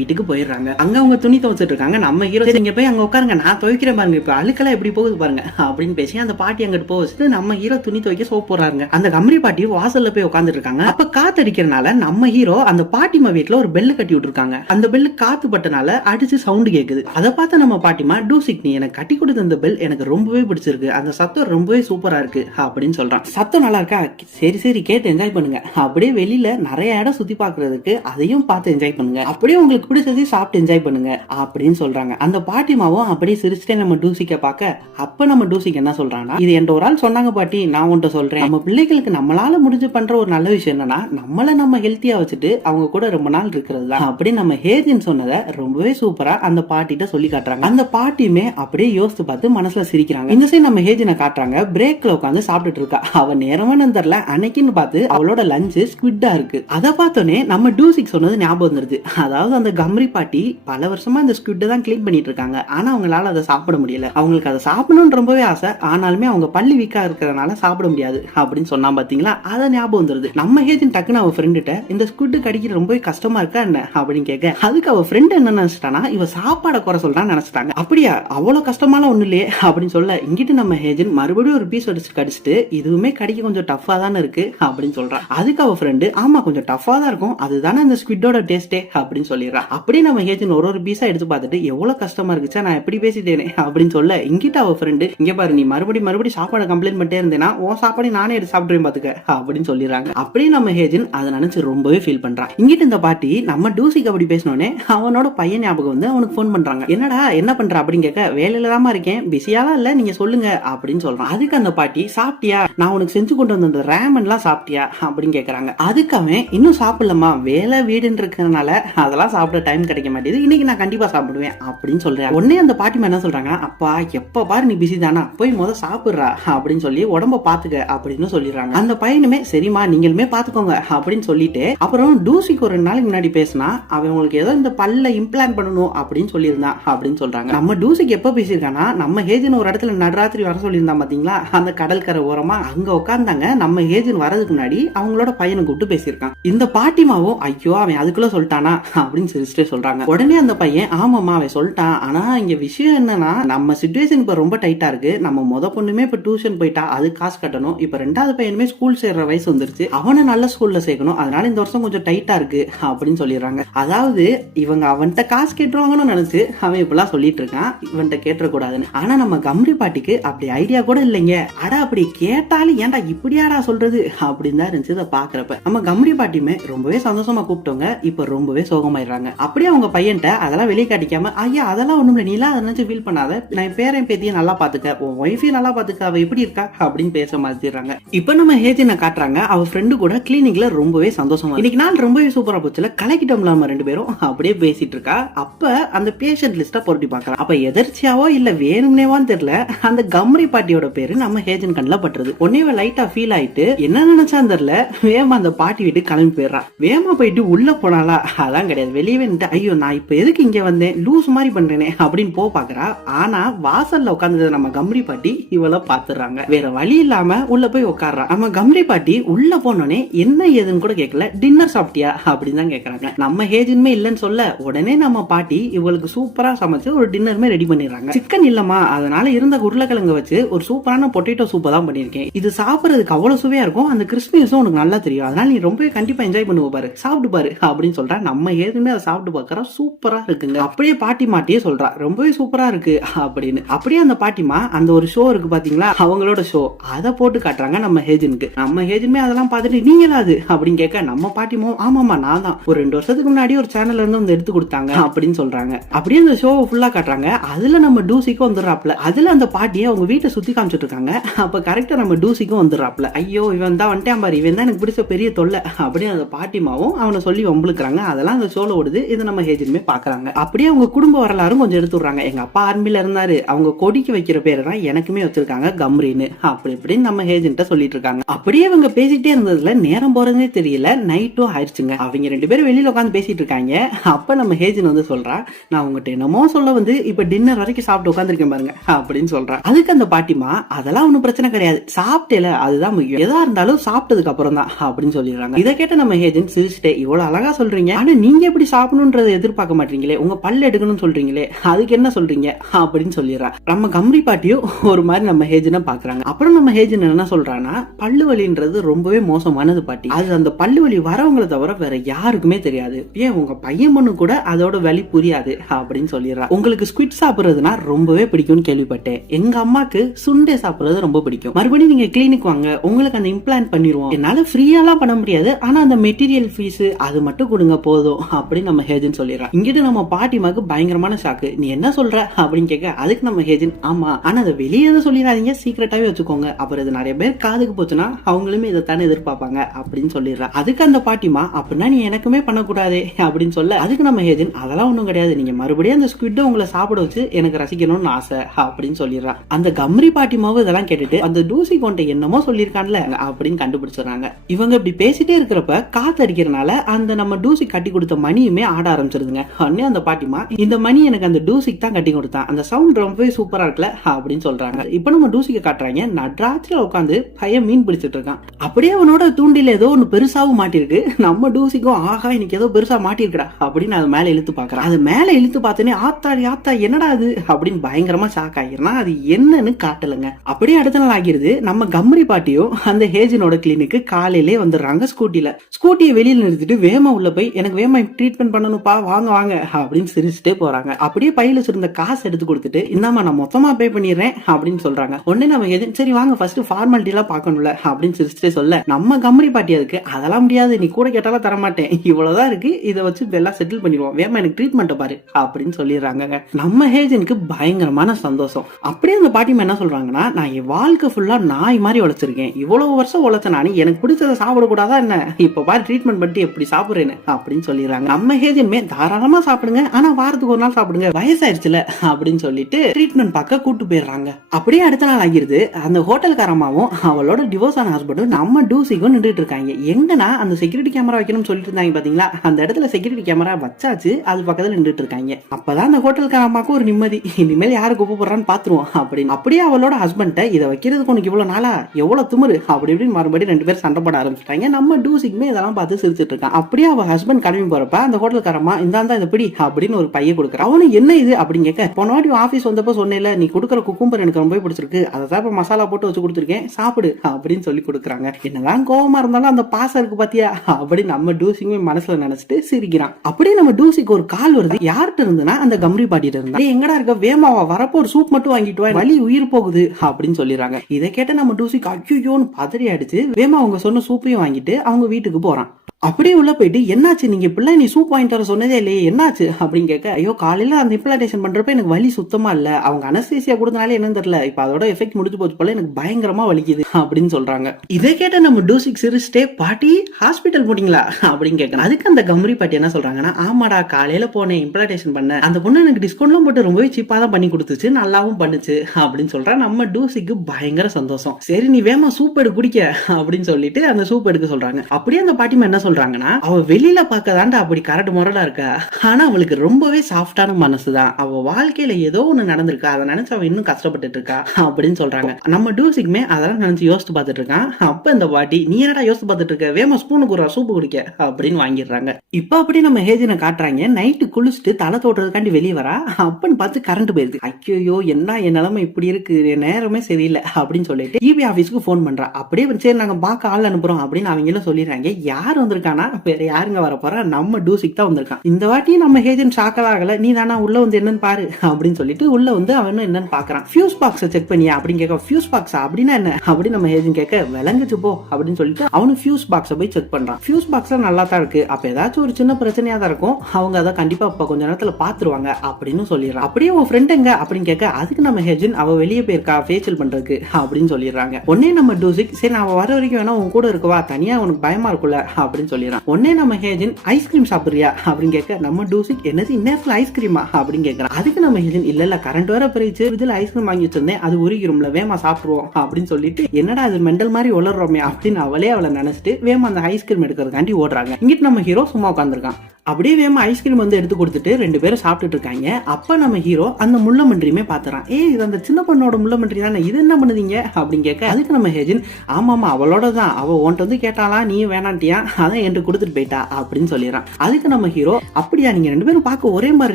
வீட்டுக்கு போயிடுறாங்க. அங்க அவங்க துணி துவைச்சிட்டு இருக்காங்க. நம்ம ஹீரோ, இங்க போய் அங்க உட்காருங்க நான் துவைக்கிறேன் பாருங்க, இப்ப அழுக்கெல்லாம் எப்படி போகுது பாருங்க அப்படின்னு பேசி அந்த பாட்டி அங்கிட்டு போக வச்சுட்டு நம்ம ஹீரோ துணி துவைக்க சோப் போடுறாங்க. அந்த கம்ரி பாட்டி வாசல்ல போய் உட்கார்ந்துட்டு இருக்காங்க. அப்ப காத்து அடிக்கிறனால நம்ம ஹீரோ அந்த பாட்டிமா வீட்டுல ஒரு பெல்லு கட்டி விட்டுருக்காங்க. அந்த பெல்லு காத்து பட்டனால அடிச்சு சவுண்ட் கேக்குது. அதை பார்த்த நம்ம பாட்டிமா, டூசிக் நீ எனக்கு கட்டி கொடுத்த அந்த பெல் எனக்கு ரொம்பவே பிடிச்சிருக்கு, அந்த சத்தம் ரொம்பவே சூப்பரா இருக்கு அப்படின்னு சொல்றான். சத்தம் நல்லா இருக்கா, சரி சரி கேட்டு என்ஜாய் பண்ணுங்க, அப்படியே வெளியில நிறைய இடம் சுத்தி பாக்குறதுக்கு அதையும் பார்த்து என்ஜாய் பண்ணுங்க, அப்படியே உங்களுக்கு பிடிச்சதை சாப்பிட்டு என்ஜாய் பண்ணுங்க அப்படின்னு சொல்றாங்க. அந்த பாட்டிமாவும் அப்படியே சிரிச்சுட்டே நம்ம டூசிக்க பார்க்க, அப்ப நம்ம டூசிக்கு என்ன சொல்றாங்கன்னா, இது என்ற ஒரு ஆள் சொன்னாங்க பாட்டி, நான் உன்கிட்ட சொல்றேன், நம்ம பிள்ளைகளுக்கு நம்மளால முடிஞ்சு பண்ற ஒரு நல்ல விஷயம் என்னன்னா நம்மள நம்ம ஹெல்த்தியா வச்சுட்டு அவங்க கூட ரொம்ப நாள் இருக்கிறது தான் அப்படி நம்ம ஹேஜன் சொன்னதை ரொம்பவே சூப்பரா அந்த பாட்டிட்ட சொல்லி காட்டுறாங்க. அந்த பாட்டியுமே அப்படியே யோசித்து பார்த்து மனசுல சிரிக்கிறாங்க. இந்த சைடு நம்ம ஹேஜனை காட்டுறாங்க, பிரேக்ல உட்காந்து சாப்பிட்டுட்டு இருக்கா. அவ நேரமான தெரியல, அன்னைக்குன்னு பார்த்து அவளோட லஞ்ச் ஸ்குவிட்டா இருக்கு. அதை பார்த்தோன்னே நம்ம டூசிக் சொன்னது ஞாபகம் வந்துருது. அதாவது அந்த கம்ரி பாட்டி பல வருஷமா இந்த ஸ்குவிட்டை தான் கிளீன் பண்ணிட்டு இருக்காங்க, ஆனா அவங்களால அதை சாப்பிட முடியல. அவங்களுக்கு அதை சாப்பிடணும்னு ரொம்பவே ஆசை, ஆனாலுமே அவங்க பள்ளி வீக்கா இருக்கிறதுனால சாப்பிட முடியாது அப்படின்னு சொன்னா பாத்தீங்களா, அதை ஞாபகம் வந்துருது. நம்ம ஹேஜன் டக்குன்னு அவ ஃப்ரெண்டுட்ட இந்த ஸ்குவிட் கடிக்கிற ரொம்பவே கஷ்டமா இருக்கா என்ன அப்படின்னு கேட்க, அதுக்கு அவ ஃப்ரெண்ட் என்ன நினைச்சிட்டானா, இவ சாப்பாட குறை சொல்றான்னு நினைச்சிட்டாங்க. அப்படியா, அவ்வளவு கஷ்டமான ஒண்ணு இல்லையே அப்படின்னு சொல்ல, இங்கிட்டு நம்ம ஹேஜன் மறுபடியும் ஒரு பீஸ் அடிச்சு கடிச்சிட்டு இதுவுமே கடிக்க கொஞ்சம் டஃபா தானே இருக்கு அப்படின்னு சொல்றான். அதுக்கு அவ ஃப்ரெண்டு, ஆமா கொஞ்சம் டஃபா தான் இருக்கும், அதுதானே அந்த ஸ்குவிட்டோட டேஸ்டே அப்படின்னு சொல்லிடுறான். அப்படியே நம்ம ஹேஜன் ஒரு பீஸா எடுத்து பார்த்துட்டு எவ்வளவு கஷ்டமா இருக்குச்சா, நான் எப்படி பேசிட்டேனே அப்படின்னு சொல்ல, இங்கிட்ட அவ ஃப்ரெண்டு, இங்க பாரு நீ மறுபடியும் சாப்பாடு கம்ப்ளைண்ட் பண்ணிட்டே இருந்தேனா உன் சாப்பாடு நானே எடுத்து சாப்பிடுறேன் பாத்துக்க அப்படின்னு சொல்லிடுறாங்க. அப்படியே நம்ம ஹேஜன் அதை நினைச்சு ரொம்பவே ஃபீல் பண்றான். இங்கிட்ட இந்த பாட்டி நம்ம டூசிக்கு அப்படி பேசினோடனே அவனோட பையன் ஞாபகம் வந்து அவனுக்கு போன் பண்றாங்க. என்னடா என்ன பண்ற அப்படின்னு கேட்க, வேலையில தான் இருக்கேன், பிஸியாலாம் இல்ல, நீங்க சொல்லுங்க அப்படின்னு சொல்றான். அதுக்கு அந்த பாட்டி, சாப்பிட்டியா, நான் உனக்கு செஞ்சு கொண்டு வந்த ரேமன் எல்லாம் சாப்பிட்டியா அப்படின்னு கேக்குறாங்க. அதுக்கு அவன், இன்னும் சாப்பிடலாமா, வேலை வீடுன்னு இருக்கிறதுனால அதெல்லாம் சாப்பிட டைம் கிடைக்க மாட்டேது, இன்னைக்கு நான் கண்டிப்பா சாப்பிடுவேன் அப்படின்னு சொல்றேன். உடனே அந்த பாட்டி என்ன சொல்றாங்க, அப்பா எப்ப பாரு நீ பிஸி தானா, போய் முத சாப்பிடுறா அப்படின்னு சொல்லி உடம்ப பாத்துக்க அப்படின்னு சொல்லிடுறாங்க. அந்த பையனுமே சரிமா நீங்களுமே பாத்துக்கோங்க அப்படின்னு சொல்லிட்டு, அப்புறம் டூசிக்கு ஒரு 2 நாளைக்கு முன்னாடி பேசினா அவன் உங்களுக்கு ஏதோ இந்த பல்ல இம்ப்ளான்ட் பண்ணணும் அப்படின்னு சொல்லியிருந்தான் அப்படின்னு சொல்றாங்க. நம்ம டூசிக்கு எப்ப பேசியிருக்கானா, நம்ம ஹேஜன் ஒரு இடத்துல நடுராத்திரி வர சொல்லியிருந்தான் பாத்தீங்களா, அந்த கடற்கரை ஓரமா அங்க உட்கார்ந்தாங்க. நம்ம ஹேஜன் வரதுக்கு முன்னாடி அவங்களோட பையனை கூப்பிட்டு பேசியிருக்கான். இந்த பாட்டிமாவும், ஐயோ அவன் அதுக்குள்ள சொல்லிட்டானா அப்படின்னு சிரிச்சுட்டே சொல்றாங்க. உடனே அந்த பையன், ஆமாமா அவன் சொல்லிட்டான், ஆனா இங்க விஷயம் என்னன்னா நம்ம சிச்சுவேஷன் இப்ப ரொம்ப டைட்டா இருக்கு, நம்ம முத பொண்ணுமே இப்ப டியூஷன் போயிட்டா, அது காசு கட்டணும், இப்ப 2வது பையனுமே ஸ்கூல் சேர்ற வயசு வந்துருச்சு, அவனை நல்ல ஸ்கூல்ல சேர்க்கணும், அதனால இந்த வருஷம் கொஞ்சம் டைட்டா இருக்கு அப்படின்னு சொல்லிடுறாங்க. அதாவது இவங்க அவன்கிட்ட காசு கேட்டுருவாங்கன்னு நினைச்சு அவன் இப்பெல்லாம் சொல்லிட்டு இருக்கான், இவன்கிட்ட கேட்டக்கூடாதுன்னு. ஆனா நம்ம கம்ரி பாட்டிக்கு அப்படி ஐடியா கூட இல்லைங்க. அடா அப்படி கேட்டாலும் ஏன்டா இப்படியாடா சொல்றது அப்படின்னு தான் இருந்துச்சு. இதை பாக்குறப்ப நம்ம கம்ரி பாட்டியுமே ரொம்பவே சந்தோஷமா கூப்பிட்டவங்க இப்ப ரொம்பவே சோகமாயிடுறாங்க. அப்படியே அவங்க பையன்ட்ட அதெல்லாம் வெளியே காட்டிக்காம, ஐயா அதெல்லாம் ஒண்ணும் இல்லை, நீலாம் அதை நினைச்சு ஃபீல் பண்ணாத, நான் பேரன் பேத்தியை நல்லா பாத்துக்க, உன் ஒய்ஃபையும் நல்லா பாத்துக்க, அவ எப்படி இருக்கா அப்படின்னு பேச மாத்திடுறாங்க. இப்ப நம்ம ஹேஜனை காட்டுறாங்க, அவ ஃப்ரெண்டு கூட கிளினிக்ல ரொம்பவே சந்தோஷமா, இன்னைக்கு நாள் ரொம்பவே சூப்பரா போச்சுல, கலக்கிட்டோம்ல நம்ம 2 பேரும் அப்படியே பேசிட்டு இருக்கா. அப்ப அந்த பேஷண்ட் லிஸ்ட பொருட்டி பாக்குறான். அப்ப எதர்ச்சியாவோ இல்ல வேணும்னேவான்னு தெரியல, அந்த கம்ரி பாட்டியோட பேரு நம்ம ஹேஜன் கண்ணில் பட்டுறது. ஒன்னே லைட்டா லைட்டா ஃபீல் ஆயிட்டு என்ன நினைச்சான்னு தெரியல, வேமா அந்த பாட்டி வீட்டு கிளம்பி போயிடுறா. வேமா போயிட்டு உள்ள போனாலா, அதான் கிடையாது, வெளியவே நின்று ஐயோ நான் இப்ப எதுக்கு இங்க வந்தேன், லூஸ் மாதிரி பண்றேனே அப்படின்னு பாக்குறா. ஆனா வாசல்ல உட்கார்ந்து நம்ம கம்ரி பாட்டி இவள பாத்துறாங்க. வேற வழி இல்லாம உள்ள போய் உட்கார்றா. நம்ம கம்ரி பாட்டி உள்ள போனோடனே என்ன ஏதுன்னு கூட கேட்கல, டின்னர் சாப்பிட்டியா அப்படின்னு தான் கேக்குறாங்க. நம்ம ஹேஜின்மே இல்லன்னு சொல்ல உடனே நம்ம பாட்டி இவளுக்கு சூப்பரா சமைச்சு ஒரு டின்னருமே ரெடி பண்ணிடுறாங்க. சிக்கன் இல்லமா, அதனால இருந்த உருளைக்கிழங்கு வச்சு ஒரு சூப்பரான பொட்டேட்டோ சூப்பை தான் பண்ணிருக்கேன். இது சாப்பிடுறதுக்கு அவ்வளவு சுவையா இருக்கும், அந்த கிறிஸ்பினஸும் உனக்கு நல்லா தெரியும், அதனால நீ ரொம்ப கண்டிப்பா என்ஜாய் பண்ணுவ பாரு, சாப்பிட்டு பாரு அப்படின்னு சொல்றா. நம்ம ஏற்கனவே அதை சாப்பிட்டு பாக்குறா, சூப்பரா இருக்குங்க. அப்படியே பாட்டி மாட்டியே சொல்றா ரொம்பவே சூப்பரா இருக்கு அப்படின்னு. அப்படியே அந்த பாட்டிமா அந்த ஒரு ஷோ இருக்கு பாத்தீங்களா, அவங்களோட ஷோ, அதை போட்டு காட்டுறாங்க நம்ம ஹேஜனுக்கு. நம்ம ஹேஜனுமே அதெல்லாம் பார்த்துட்டு நீங்களா அது அப்படின்னு கேட்க, நம்ம பாட்டிமோ ஆமாமா நான் தான், ஒரு 2 வருஷத்துக்கு முன்னாடி ஒரு சேனல்ல இருந்து வந்து எடுத்து கொடுத்தாங்க அப்படின்னு சொல்றாங்க. அப்படியே அந்த ஷோவை ஃபுல்லா காட்டுறாங்க. அதுல நம்ம டூசிக்கும் வந்துடுறாப்ல. அதுல அந்த பாட்டியை அவங்க வீட்டை சுத்தி காமிச்சிட்டு இருக்காங்க. அப்ப கரெக்டா நம்ம டூசிக்கும் வந்துடுறாப்ல. ஐயோ இவன் தான் வந்துட்டான் பாரு, இவன் தான் எனக்கு பிடிச்ச பெரிய தொல்லை அப்படின்னு அந்த பாட்டிமாவும் அவனை சொல்லி வம்புழுக்கிறாங்க. அதெல்லாம் அந்த ஷோல ஓடுது. இது நம்ம ஹேஜனுமே பாக்குறாங்க. அப்படியே அவங்க குடும்ப வரலாறும் கொஞ்சம் எடுத்துடுறாங்க. எங்க அப்பா ஆர்மில இருந்தாரு, அவங்க கொடிக்கு வைக்கிற பேரு தான் எனக்குமே வச்சிருக்காங்க கம்ரின்னு, அப்படி இப்படின்னு நம்ம ஹேஜன்ட்ட சொல்லிட்டு இருக்காங்க. அப்படியே அவங்க பேசிட்டே இருந்ததுல நேரம் போறதே தெரியல, நைட்டும் ஆயிடுச்சுங்க. அவங்க 2 பேரும் வெளியில உட்காந்து பேசிட்டு இருக்காங்க. அப்ப நம்ம ஹேஜன் வந்து சொல்றா, நான் உங்ககிட்ட என்னமோ சொல்ல வந்து இப்ப டின்னர் வரைக்கும் சாப்பிட்டு உட்காந்துருக்கேன் பாருங்க அப்படின்னு சொல்றா. அதுக்கு அந்த பாட்டிமா அதெல்லாம் ஒன்னும் பிரச்சனை கிடையாது, சாப்பிட்டேல அதுதான் முக்கியம், எதா இருந்தாலும் சாப்பிட்டதுக்கு அப்புறம் தான் அப்படின்னு சொல்லிடுறாங்க. இதை கேட்ட நம்ம ஹேஜன் சிரிச்சுட்டே, இவ்வளவு அழகா சொல்றீங்க, ஆனா நீங்க எப்படி சாப்பிடணும்ன்றதை எதிர்பார்க்க மாட்டீங்களே, உங்க பல்ல எடுக்கணும்னு சொல்றீங்களே, அதுக்கு என்ன சொல்றீங்க அப்படின்னு சொல்லிடுறா. நம்ம கம்ரி பாட்டியும் ஒரு மாதிரி நம்ம ஹேஜனை பாக்குறாங்க. அப்புறம் நம்ம ஹேஜன் என்ன சொல்றான்னா, பல்லு வலின்றது ரொம்பவே மோசமானது பாட்டி, அது அந்த பல்லு வலி வரவங்களை தவிர வேற யாருக்குமே தெரியாது, ஏன் உங்க பையன் பொண்ணு கூட அதோட வலி புரியாது அப்படின்னு சொல்லிடுறா. உங்களுக்கு ஸ்குவிட் சாப்பிடுறதுனா ரொம்பவே பிடிக்கும்னு கேள்விப்பட்டேன், எங்க அம்மாக்கு சுண்டே சாப்பிடுறது ரொம்ப பிடிக்கும், மறுபடியும் நீங்க கிளினிக் வாங்க, உங்களுக்கு அந்த இம்ப்ளான்ட் பண்ணிடுவோம், என்னால ஃப்ரீயாலாம் பண்ண முடியாது, ஆனா அந்த மெட்டீரியல் ஃபீஸ் அது மட்டும் கொடுங்க போதும் அப்படின்னு நம்ம ஹேஜன் சொல்லிடுறான். இங்கிட்டு நம்ம பாட்டிமாக்கு பயங்கரமான ஷாக்கு, நீ என்ன சொல்ற அப்படின்னு கேட்க, அதுக்கு நம்ம ஹேஜன் ஆமா, ஆனா அதை வெளியே எதுவும் சொல்லிடாதீங்க, சீக்கிரட்டாவே வச்சுக்கோங்க, அப்புறம் இது நிறைய பேர் காதுக்கு போச்சுன்னா அவங்களுமே இதை தானே எதிர்பார்ப்பாங்க அப்படின்னு சொல்லிடுறா. அதுக்கு அந்த பாட்டிமா அப்படின்னா நீ எனக்குமே பண்ணக்கூடாதே அப்படின்னு சொல்ல, அதுக்கு நம்ம ஹேஜன் அதெல்லாம் ஒண்ணும் கிடையாது, நீங்க மறுபடியும் அந்த ஸ்குவிட் உங்களை சாப்பிட வச்சு எனக்கு ரசிக்கணும்னு ஆசை அப்படின்னு சொல்லிடுறா. அந்த கம்ரி பாட்டிமாவும் இதெல்லாம் கேட்டுட்டு அந்த டூசி கொண்ட என்னமோ சொல்லியிருக்கான்ல அப்படின்னு கண்டுபிடிச்சிடறாங்க. இவங்க இப்படி பேசிட்டே இருக்கிறப்ப காத்து அடிக்கிறனால அந்த நம்ம டூசி கட்டி கொடுத்த மணியுமே ஆட ஆரம்பிச்சிருதுங்க. உடனே அந்த பாட்டிமா இந்த மணி எனக்கு அந்த டூசிக்கு தான் கட்டி கொடுத்தான், அந்த சவுண்ட் ரொம்பவே சூப்பரா இருக்குல்ல அப்படின்னு சொல்றாங்க. இப்ப நம்ம டூசிக்கு காட்டுறாங்க, நட்ராத்திரில உட்காந்து பையன் மீன் பிடிச்சிட்டு இருக்கான். அப்படியே அவனோட தூண்டில ஏதோ ஒன்னு பெருசாவும் மாட்டிருக்கு. நம்ம டூசிக்கும் ஆகா இன்னைக்கு ஏதோ பெருசா மாட்டிருக்கா அப்படின்னு அது மேல இழுத்து பாக்குறான். அது மேல இழுத்து பார்த்தனே ஆத்தாடி ஆத்தா என்னடா அது அப்படின்னு பயங்கரமா ஷாக் ஆகிருனா, அது என்னன்னு காட்டலங்க. அப்படியே அடுத்த நாள் ஆகிருது. நம்ம கம்ரி பாட்டியும் அந்த ஹேஜனோட கிளினிக்கு காலையிலே வந்துடுறாங்க ஸ்கூட்டில. ஸ்கூட்டியை வெளியில நிறுத்திட்டு வேமா உள்ள போய் எனக்கு வேமா ட்ரீட்மெண்ட் பண்ணணும்ப்பா வாங்க வாங்க அப்படின்னு சிரிச்சுட்டே போறாங்க. அப்படியே பையில இருந்த காசு எடுத்து கொடுத்துட்டு இந்தாமா நான் மொத்தமா பே பண்ணிடுறேன் அப்படின்னு சொல்றாங்க. உடனே நம்ம சரி வாங்க ஃபர்ஸ்ட் ஃபார்மாலிட்டி எல்லாம் பாக்கணும்ல அப்படின்னு சிரிச்சுட்டே சொல்ல, நம்ம கம்ரி பாட்டி அதுக்கு அதெல்லாம் முடியாது, நீ கூட கேட்டாலும் தரமாட்டேன், இவ்வளவுதான் இருக்கு, இதை வச்சு எல்லாம் செட்டில் பண்ணிடுவோம், வேமா எனக்கு ட்ரீட்மெண்ட் பாரு அப்படின்னு சொல்லிடுறாங்க. நம்ம ஹேஜனுக்கு பயங்கரமான சந்தோஷம். அப்படியே அந்த பாட்டிமா என்ன சொல்றாங்கன்னா, நான் என் வாழ்க்கை ஃபுல்லா நாய் மாதிரி உழைச்சிருக்கேன், இவ்வளவு வருஷம் உழைச்ச நானு எனக்கு பிடிச்சதை சாப்பிடக்கூடாதா என்ன, இப்ப பாரு ட்ரீட்மெண்ட் பண்ணிட்டு எப்படி சாப்பிடுறேன்னு அப்படின்னு சொல்லிடுறாங்க. நம்ம ஹேஜனுமே தாராளமா சாப்பிடுங்க, ஆனா வாரத்துக்கு ஒரு நாள் சாப்பிடுங்க, வயசாயிருச்சுல அப்படின்னு சொல்லிட்டு ட்ரீட்மெண்ட் பார்க்க கூட்டு போயிடுறாங்க. அப்படியே அடுத்த நாள் ஆகிருது. அந்த ஹோட்டல்காரமாவும் அவளோட டிவோர்ஸ் ஆன ஹஸ்பண்டும் நம்ம டூசிக்கும் நின்றுட்டு இருக்காங்க. எங்கன்னா அந்த செக்யூரிட்டி கேமரா வைக்கணும்னு சொல்லிட்டு இருந்தாங்க பாத்தீங்களா, அந்த இடத்துல செக்யூரிட்டி கேமரா வச்சாச்சு, அது பக்கத்துல நின்றுட்டு இருக்காங்க. அப்பதான் அந்த ஹோட்டல்காரமாக்கு ஒரு நிம்மதி, இனிமேல் யாரு கூப்பிடுறான்னு பாத்துருவோம் அப்படின்னு. அப்படியே அவளோட ஹஸ்பண்ட இதை வைக்கிறதுக்கு உனக்கு இவ்வளவு நாளா, எவ்வளவு திமிரு அப்படி இப்படின்னு மறுபடியும் 2 பேர் சண்டை போட ஆரம்பிச்சிட்டாங்க. நம்ம டூசிக்குமே இதெல்லாம் பார்த்து சிரிச்சிட்டு இருக்கான். அப்படியே அவ ஹஸ்பண்ட் கிளம்பி போறப்ப அந்த ஹோட்டல்காரமா இந்தாந்தா இதை பிடி அப்படின்னு ஒரு பைய கொடுக்குற. அவனு என்ன இது அப்படின்னு கேட்க, போன வாட்டி ஆபீஸ் வந்தப்ப சொன்னேல நீ கொடுக்குற குக்கும்பர் எனக்கு ரொம்ப பிடிச்சிருக்கு, அதை தான் இப்ப மசாலா போட்டு வச்சு கொடுத்துருக்கேன் சாப்பிடு அப்படின்னு சொல்லி கொடுக்குறாங்க. என்னதான் கோவமா இருந்தாலும் அந்த பாசம் இருக்கு பாத்தியா அப்படின்னு நம்ம டூசிக்குமே மனசுல நினைச்சிட்டு சிரிக்கிறான். அப்படியே நம்ம டூசிக்கு ஒரு கால் வருது. யார்கிட்ட இருந்துன்னா அந்த கம்ரி பாட்டிட்டு இருந்தா, எங்கடா இருக்க வேமாவா வரப்போ ஒரு சூப் மட்டும் வாங்கிட்டு வா, வலி உயிர் போகுது அப்படின்னு சொல்லிடுறாங்க. இதை கேட்ட நம்ம டூசிக்கு ஐயோன்னு பதறி அடிச்சு வேமா அவங்க சொன்ன சூப்பையும் வாங்கிட்டு அவங்க வீட்டுக்கு போறான். அப்படியே உள்ள போயிட்டு என்னாச்சு நீங்க இப்பெல்லாம் நீ சூப் வாங்கிட்டு வர சொன்னதே இல்லையே என்னாச்சு அப்படின்னு கேட்க, ஐயோ காலையில அந்த இம்ப்ளான்டேஷன் பண்றப்ப எனக்கு வலி சுத்தமா இல்ல, அவங்க அனஸ்தேசியா கொடுத்தனாலே என்னன்னு தெரியல, இப்ப அதோட எஃபெக்ட் முடிஞ்சு போச்சு போல, எனக்கு பயங்கரமா வலிக்குது அப்படின்னு சொல்றாங்க. இதை கேட்ட நம்ம டூசிக் சிரிச்சிட்டே, பாட்டி ஹாஸ்பிட்டல் போட்டீங்களா அப்படின்னு கேட்கணும். அதுக்கு அந்த கம்ரி பாட்டி என்ன சொல்றாங்கன்னா, ஆமாடா காலையில போனேன் இம்ப்ளான்டேஷன் பண்ண, அந்த பொண்ணு எனக்கு டிஸ்கவுண்ட்லாம் போட்டு ரொம்பவே சீப்பா தான் பண்ணி கொடுத்துச்சு, நல்லாவும் பண்ணுச்சு அப்படின்னு சொல்றா. நம்ம டூசிக்கு பயங்கர சந்தோஷம். சரி நீ வேமா சூப் எடு குடிக்க அப்படின்னு சொல்லிட்டு அந்த சூப் எடுக்க சொல்றாங்க. அப்படியே அந்த பாட்டிமா என்ன சொல்றாங்கன்னா, அவ வெளியில பார்க்கதாண்டா அப்படி கரடு முரடா இருக்கா, ஆனா அவளுக்கு ரொம்பவே சாஃப்டான மனசுதான், அவ வாழ்க்கையில ஏதோ ஒண்ணு நடந்திருக்கா, அதை நினைச்சு அவ இன்னும் கஷ்டப்பட்டுட்டு இருக்கா அப்படின்னு சொல்றாங்க. நம்ம டூசிக்குமே அதெல்லாம் நினைச்சு யோசிச்சு பார்த்துட்டு இருக்கான். அப்ப இந்த பாட்டி, நீ என்னடா யோசிச்சு பார்த்துட்டு இருக்க, வேமா ஸ்பூனுக்கு ஒரு சூப்பு குடிக்க அப்படின்னு வாங்கிடுறாங்க. இப்ப அப்படி நம்ம ஹேஜனை காட்டுறாங்க. நைட்டு குளிச்சுட்டு தலை தோட்டுறதுக்காண்டி வெளியே வரா. அப்பன்னு பார்த்து கரண்ட் போயிருக்கு. ஐயோ என்ன என் நிலைமை இப்படி இருக்கு, என் நேரமே சரியில்லை அப்படின்னு சொல்லிட்டு இபி ஆபீஸ்க்கு போன் பண்றா. அப்படியே சரி நாங்க பார்க்க ஆள் அனுப்புறோம் அப்படின்னு அவங்களும் சொல்லிடுறாங்க. யார் வந்திருக்கானா, வேற யாருங்க வர போறா, நம்ம டூசிக் தான் வந்திருக்கான். இந்த வாட்டி நம்ம ஹேஜன் ஷாக்கலாகல, நீ தானா உள்ள வந்து என்னன்னு பாரு அப்படின்னு சொல்லிட்டு உள்ள வந்து அவனும் என்னன்னு பாக்குறான். ஃபியூஸ் பாக்ஸ் செக் பண்ணியா அப்படின்னு கேட்க, ஃபியூஸ் பாக்ஸ் அப்படின்னா என்ன அப்படின்னு நம்ம ஹேஜன் கேட்க, விளங்குச்சு போ அப்படின்னு சொல்லிட்டு அவனு ஃபியூஸ் பாக்ஸை போய் செக் பண்றான். ஃபியூஸ் பாக்ஸ்ல நல்லா தான் இருக்கு, அப்ப ஏதாச்சும் ஒரு சின்ன பிரச்சனையா தான் இருக்கும், அவங்க அதை கண்டிப்பா இப்ப கொஞ்ச நேரத்துல பாத்துருவாங்க அப்படின்னு சொல்லிடுறான். அப்படியே உன் ஃப்ரெண்ட் எங்க அப்படின்னு கேட்க, அதுக்கு நம்ம ஹேஜன் அவ வெளியே போயிருக்கா ஃபேஷியல் பண்றதுக்கு அப்படின்னு சொல்லிடுறாங்க. உடனே நம்ம டூசிக், சரி நான் வர வரைக்கும் வேணா உன் கூட இருக்கவா, தனியா உனக்கு பயமா இருக்குல்ல அப்படின்னு சொல்லிடுறான். உடனே நம்ம ஹேஜன் ஐஸ்கிரீம் சாப்பிடுறியா அப்படின்னு கேட்க, நம்ம டூசிக் என்னது இன்னேரத்துல ஐஸ்கிரீமா அப்படின்னு கேட்கறான். அதுக்கு நம்ம ஹேஜன், இல்ல கரண்ட் வர பிரிச்சு இதுல ஐஸ்கிரீம் வாங்கி வச்சிருந்தேன், அது உருகிரும்ல வேமா சாப்பிடுவோம் அப்படின்னு சொல்லிட்டு, என்னடா அது மெண்டல் மாதிரி உளறோமே அப்படின்னு அவளே அவளை நினைச்சிட்டு வேமா அந்த ஐஸ்கிரீம் எடுக்கிறதுக்காண்டி ஓடுறாங்க. இங்கிட்டு நம்ம ஹீரோ சும்மா உட்காந்துருக்கான். அப்படியே வேமா ஐஸ்கிரீம் வந்து எடுத்து கொடுத்துட்டு ரெண்டு பேரும் சாப்பிட்டுட்டு இருக்காங்க. அப்ப நம்ம ஹீரோ அந்த முள்ளமன்றியுமே பாத்துறான். இது அந்த சின்ன பொண்ணோட முள்ளமன்றி தானே, இது என்ன பண்ணுதீங்க அப்படின்னு கேட்க, அதுக்கு நம்ம ஹேஜன், ஆமாமா அவளோட தான், அவ உன்ட்டு வந்து கேட்டாலா நீ வேணான்ட்டியா, அதான் என்று கொடுத்துட்டு போயிட்டா அப்படின்னு சொல்லிடுறான். அதுக்கு நம்ம ஹீரோ, அப்படியா நீங்க ரெண்டு பேரும் பார்க்க ஒரே மாதிரி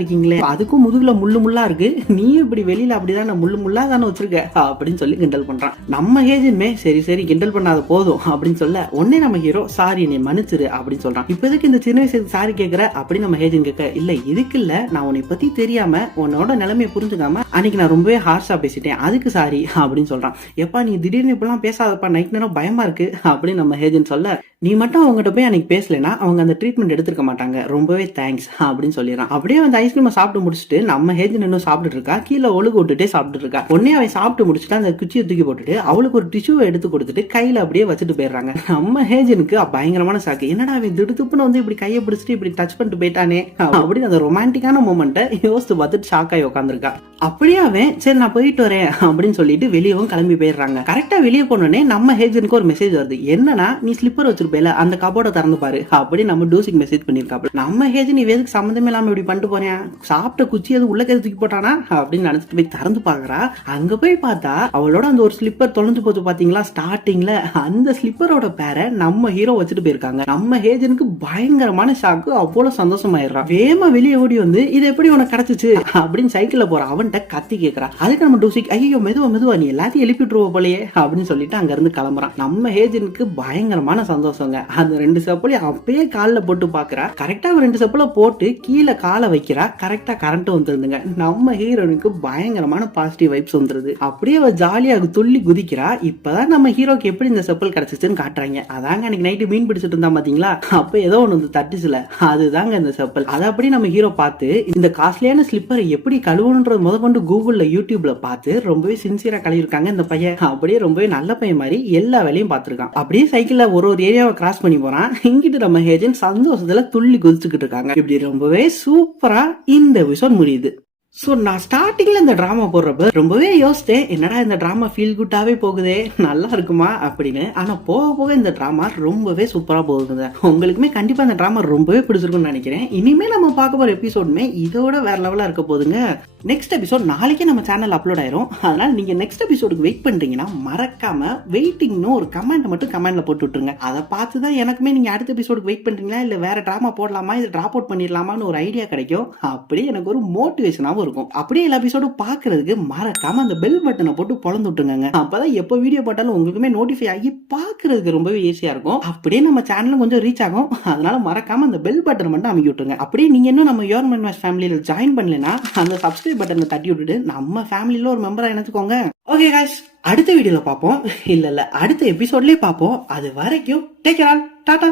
இருக்கீங்களே, அதுக்கும் முதுகுல முள்ளு முள்ளா இருக்கு, நீ இப்படி வெளியில அப்படிதான் முள்ளு முள்ளா தானே வச்சிருக்க அப்படின்னு சொல்லி கிண்டல் பண்றான். நம்ம ஹேஜன்மே சரி சரி கிண்டல் பண்ணாத போதும் அப்படின்னு சொல்ல, உடனே நம்ம ஹீரோ, சாரி நீ மன்னிச்சிரு அப்படின்னு சொல்றான். இப்போதைக்கு இந்த சின்ன வயசுக்கு சாரி கேட்கிற அப்படி நம்ம ஹேஜன் கேட்க, இல்ல இதுக்கு இல்ல, நான் உன்னை பத்தி தெரியாம உன்னோட நிலைமையை புரிஞ்சுக்காம அன்னைக்கு நான் ரொம்பவே ஹார்ஷா பேசிட்டேன், அதுக்கு சாரி அப்படின்னு சொல்றான். எப்பா நீ திடீர்னு இப்பெல்லாம் பேசாதப்பா, நைட் நேரம் பயமா இருக்கு அப்படின்னு நம்ம ஹேஜன் சொல்ல, நீ மட்டும் அவங்ககிட்ட போய் அன்னைக்கு பேசலனா அவங்க அந்த ட்ரீட்மெண்ட் எடுத்துக்க மாட்டாங்க, ரொம்பவே தேங்க்ஸ் அப்படின்னு சொல்லிடுறான். அப்படியே அந்த ஐஸ்கிரீமை சாப்பிட்டு முடிச்சுட்டு நம்ம ஹேஜன் இன்னும் சாப்பிட்டு இருக்கா, கீழே ஒழுகு விட்டுட்டே சாப்பிட்டு இருக்கா. உடனே அவன் சாப்பிட்டு முடிச்சுட்டு அந்த குச்சியை தூக்கி போட்டுட்டு அவளுக்கு ஒரு டிஷ்யூவை எடுத்து கொடுத்துட்டு கையில அப்படியே வச்சுட்டு போயிடுறாங்க. நம்ம ஹேஜனுக்கு பயங்கரமான சாக்கு, என்னடா அவன் திடுத்துப்புன்னு வந்து இப்படி கையை பிடிச்சிட்டு இப்படி டச் பண்ணிட்டு போயிட்டானே அப்படின்னு அந்த ரொமான்டிக்கான மூமெண்ட்டை யோசித்து பார்த்துட்டு ஷாக் ஆகி உட்காந்துருக்கா. அப்படியே அவன் சரி நான் போயிட்டு வரேன் அப்படின்னு சொல்லிட்டு வெளியவும் கிளம்பி போயிடுறாங்க. கரெக்டா வெளியே போனோடனே நம்ம ஹேஜனுக்கு ஒரு மெசேஜ் வருது, என்னன்னா நீ ஸ்லிப்பர் வச்சிருப்பேல அந்த கபோர்டை திறந்து பாரு அப்படி நம்ம டூசிக் மெசேஜ் பண்ணிருக்காப்ல. நம்ம ஹேஜன் இவதுக்கு சம்மந்தமே இல்லாம இப்படி பண்ணிட்டு போறேன், சாப்பிட்ட குச்சி அது உள்ள கை தூக்கி போட்டானா அப்படின்னு நினைச்சிட்டு போய் திறந்து பாக்குறா. அங்க போய் பார்த்தா அவளோட அந்த ஒரு ஸ்லிப்பர் தொலைஞ்சு போச்சு பாத்தீங்களா ஸ்டார்டிங்ல, அந்த ஸ்லிப்பரோட பேரை நம்ம ஹீரோ வச்சுட்டு போயிருக்காங்க. நம்ம ஹேஜனுக்கு பயங்கரமான ஷாக்கு, அவ்வளவு சந்தோஷமாயிடுறா. வேமா வெளியே ஓடி வந்து இது எப்படி உனக்கு கிடைச்சிச்சு அப்படின்னு சைக்கிள்ல போற அவன்கிட்ட கத்தி கேட்கறா. அதுக்கு நம்ம டூசிக், ஐயோ மெதுவா மெதுவா நீ எல்லாத்தையும் எழுப்பிட்டுருவ போலயே அப்படின்னு சொல்லிட்டு அங்க இருந்து கிளம்புறான். நம்ம ஹேஜனுக்கு பயங்கரமான சந்தோஷங்க. அந்த ரெண்டு செப்பலையும் அப்பயே காலில் போட்டு பாக்குறா. கரெக்டா ரெண்டு செப்பலை போட்டு கீழே காலை வைக்கிறா. கரெக்டா கரண்ட் வந்துருந்துங்க. நம்ம ஹீரோனுக்கு பயங்கரமான பாசிட்டிவ் வைப்ஸ் வந்துருது. அப்படியே அவ ஜாலியாக துள்ளி குதிக்கிறா. இப்பதான் நம்ம ஹீரோக்கு எப்படி இந்த செப்பல் கிடைச்சிச்சுன்னு காட்டுறாங்க. அதாங்க அன்னைக்கு நைட்டு மீன் பிடிச்சிட்டு இருந்தா பாத்தீங்களா, அப்ப ஏதோ ஒண்ணு வந்து தட்டுச்சுல, அதுதாங்க இந்த செப்பல். அதை அப்படி நம்ம ஹீரோ பார்த்து இந்த காஸ்ட்லியான ஸ்லிப்பரை எப்படி கழுவணுன்றது முதற்கொண்டு கூகுள்ல யூடியூப்ல பார்த்து ரொம்பவே சின்சியரா கழுவிருக்காங்க இந்த பையன். அப்படியே ரொம்பவே நல்ல பையன் மாதிரி எல்லா வேலையும் பார்த்திருக்கான். அப்படியே சைக்கிள்ல ஒரு ஒரு ஏரியாவை கிராஸ் பண்ணி போறான். இங்கிட்டு நம்ம ஹேஜன் சந்தோஷத்துல துள்ளி குதிச்சுக்கிட்டு இருக்காங்க. இப்படி ரொம்பவே சூப்பரா இந்த எபிசோட் முடியுது. ஸோ நான் ஸ்டார்டிங்கில் இந்த ட்ராமா போடுறப்ப ரொம்பவே யோசித்தேன், என்னடா இந்த ட்ராமா ஃபீல் குட்டாகவே போகுதே, நல்லா இருக்குமா அப்படின்னு. ஆனால் போக போக இந்த ட்ராமா ரொம்பவே சூப்பராக போகுதுங்க. உங்களுக்குமே கண்டிப்பாக இந்த ட்ராமா ரொம்பவே பிடிச்சிருக்குன்னு நினைக்கிறேன். இனிமேல் நம்ம பார்க்க போகிற எபிசோடுமே இதோட வேற லெவலாக இருக்க போகுதுங்க. நெக்ஸ்ட் எபிசோட் நாளைக்கே நம்ம சேனல் அப்லோட் ஆயிரும். அதனால நீங்கள் நெக்ஸ்ட் எபிசோடுக்கு வெயிட் பண்ணுறீங்கன்னா மறக்காம வெயிட்டிங்னு ஒரு கமெண்ட் மட்டும் கமெண்ட்ல போட்டு விட்டுருங்க. அதை பார்த்து தான் எனக்குமே நீங்கள் அடுத்த எபிசோடுக்கு வெயிட் பண்ணுறீங்களா இல்லை வேற ட்ராமா போடலாமா, இது ட்ராப் அவுட் பண்ணிடலாமான்னு ஒரு ஐடியா கிடைக்கும். அப்படியே எனக்கு ஒரு மோட்டிவேஷனாகவும் இருக்கும். அப்படியே எல்லா எபிசோடும் பாக்குறதுக்கு மறக்காம அந்த பெல் பட்டனை போட்டு பொளந்து விட்டுருங்க. அப்பதான் எப்போ வீடியோ போட்டாலும் உங்களுக்குமே நோட்டிஃபை ஆகி பாக்குறதுக்கு ரொம்பவே ஈஸியா இருக்கும். அப்படியே நம்ம சேனலும் கொஞ்சம் ரீச் ஆகும். அதனால மறக்காம அந்த பெல் பட்டனை மட்டும் அமைக்கி விட்டுருங்க. அப்படியே நீங்க இன்னும் நம்ம யோர் மென்வாஸ் ஃபேமிலியில ஜாயின் பண்ணலனா அந்த சப்ஸ்கிரைப் பட்டனை தட்டி விட்டுட்டு நம்ம ஃபேமிலியில ஒரு மெம்பரா இணைச்சுக்கோங்க. ஓகே गाइस, அடுத்த வீடியோல பார்ப்போம். இல்ல அடுத்த எபிசோட்லயே பார்ப்போம். அது வரைக்கும் டேக் கேர், டாடா.